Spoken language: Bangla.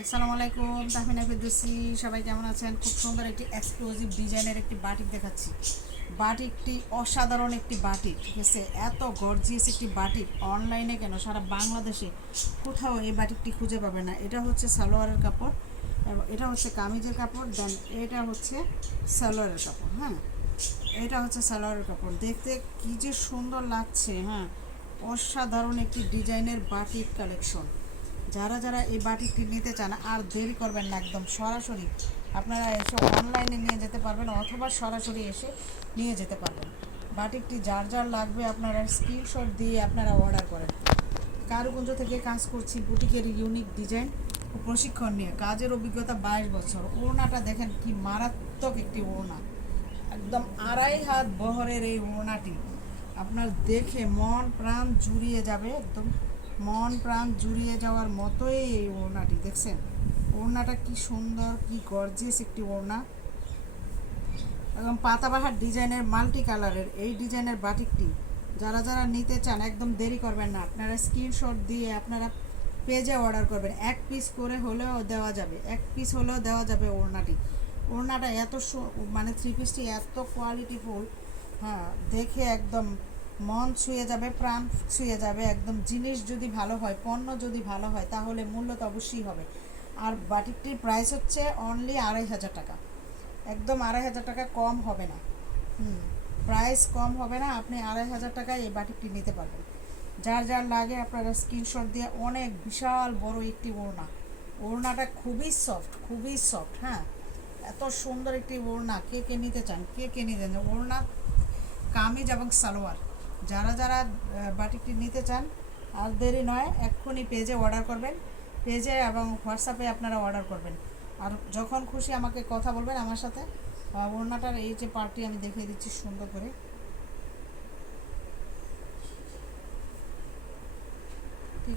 আসসালামু আলাইকুম তাহমিনা ফেরদৌসি সবাই কেমন আছেন? খুব সুন্দর একটি এক্সক্লুসিভ ডিজাইনের একটি বাটিক দেখাচ্ছি। বাটিকটি অসাধারণ একটি বাটিক ঠিক আছে? এত গর্জিয়াস একটি বাটিক অনলাইনে কেন? সারা বাংলাদেশে কোথাও এই বাটিকটি খুঁজে পাবে না। এটা হচ্ছে সালোয়ারের কাপড় এটা হচ্ছে কামিজের কাপড় দেন এটা হচ্ছে সালোয়ারের কাপড় হ্যাঁ? এটা হচ্ছে সালোয়ারের কাপড়। দেখতে কী যে সুন্দর লাগছে হ্যাঁ? অসাধারণ একটি ডিজাইনের বাটিক কালেকশন যারা যারা এই বাটিকটি নিতে চান আর দেরি করবেন না একদম সরাসরি আপনারা এসে অনলাইনে নিয়ে যেতে পারবেন অথবা সরাসরি এসে নিয়ে যেতে পারবেন। বাটিকটি যার যার লাগবে আপনারা স্ক্রিনশট দিয়ে আপনারা অর্ডার করেন। কারুকুঞ্জ থেকে কাজ করছি বুটিকের ইউনিক ডিজাইন ও প্রশিক্ষণ নিয়ে। কাজের অভিজ্ঞতা বাইশ বছর। ওড়নাটা দেখেন কি মারাত্মক একটি ওড়না। একদম আড়াই হাত বহরের এই ওড়নাটি। আপনার দেখে মন প্রাণ জুড়িয়ে যাবে একদম। মন প্রাণ জুড়িয়ে যাওয়ার মতোই এই ওড়নাটি, দেখছেন? ওড়নাটা কি সুন্দর, কি গর্জিয়াস একটি ওড়না। একদম পাতাবাহার ডিজাইনের মাল্টি কালারের এই ডিজাইনের বাটিকটি, যারা যারা নিতে চান, একদম দেরি করবেন না। আপনারা স্ক্রিনশট দিয়ে আপনারা পেজে অর্ডার করবেন। এক পিস করে হলেও দেওয়া যাবে, এক পিস হলেও দেওয়া যাবে ওড়নাটি। ওড়নাটা এত মানে থ্রি পিসটি এত কোয়ালিটিফুল হ্যাঁ দেখে একদম মন ছুঁয়ে যাবে, প্রাণ ছুঁয়ে যাবে। একদম জিনিস যদি ভালো হয়, পণ্য যদি ভালো হয়, তাহলে মূল্য তো অবশ্যই হবে। আর বাটিকটির প্রাইস হচ্ছে অনলি আড়াই হাজার টাকা। একদম আড়াই হাজার টাকা কম হবে না। হুম প্রাইস কম হবে না, আপনি আড়াই হাজার টাকায় এই বাটিকটি নিতে পারবেন। যার যার লাগে আপনারা স্ক্রিনশট দিয়ে অনেক বিশাল বড় একটি ওড়না। ওড়নাটা খুবই সফট খুবই সফট হ্যাঁ? এত সুন্দর একটি ওড়না। কে কে নিতে চান? কে কে নিতে চান? ওড়না কামিজ এবং সালোয়ার। যারা যারা বাটিকটি নিতে চান, আর দেরি নয়, এক্ষুনি পেজে অর্ডার করবেন। পেজে এবং হোয়াটসঅ্যাপে আপনারা অর্ডার করবেন। আর যখন খুশি আমাকে কথা বলবেন আমার সাথে। ওনাটার এই যে পার্টি আমি দেখিয়ে দিচ্ছি সুন্দর করে।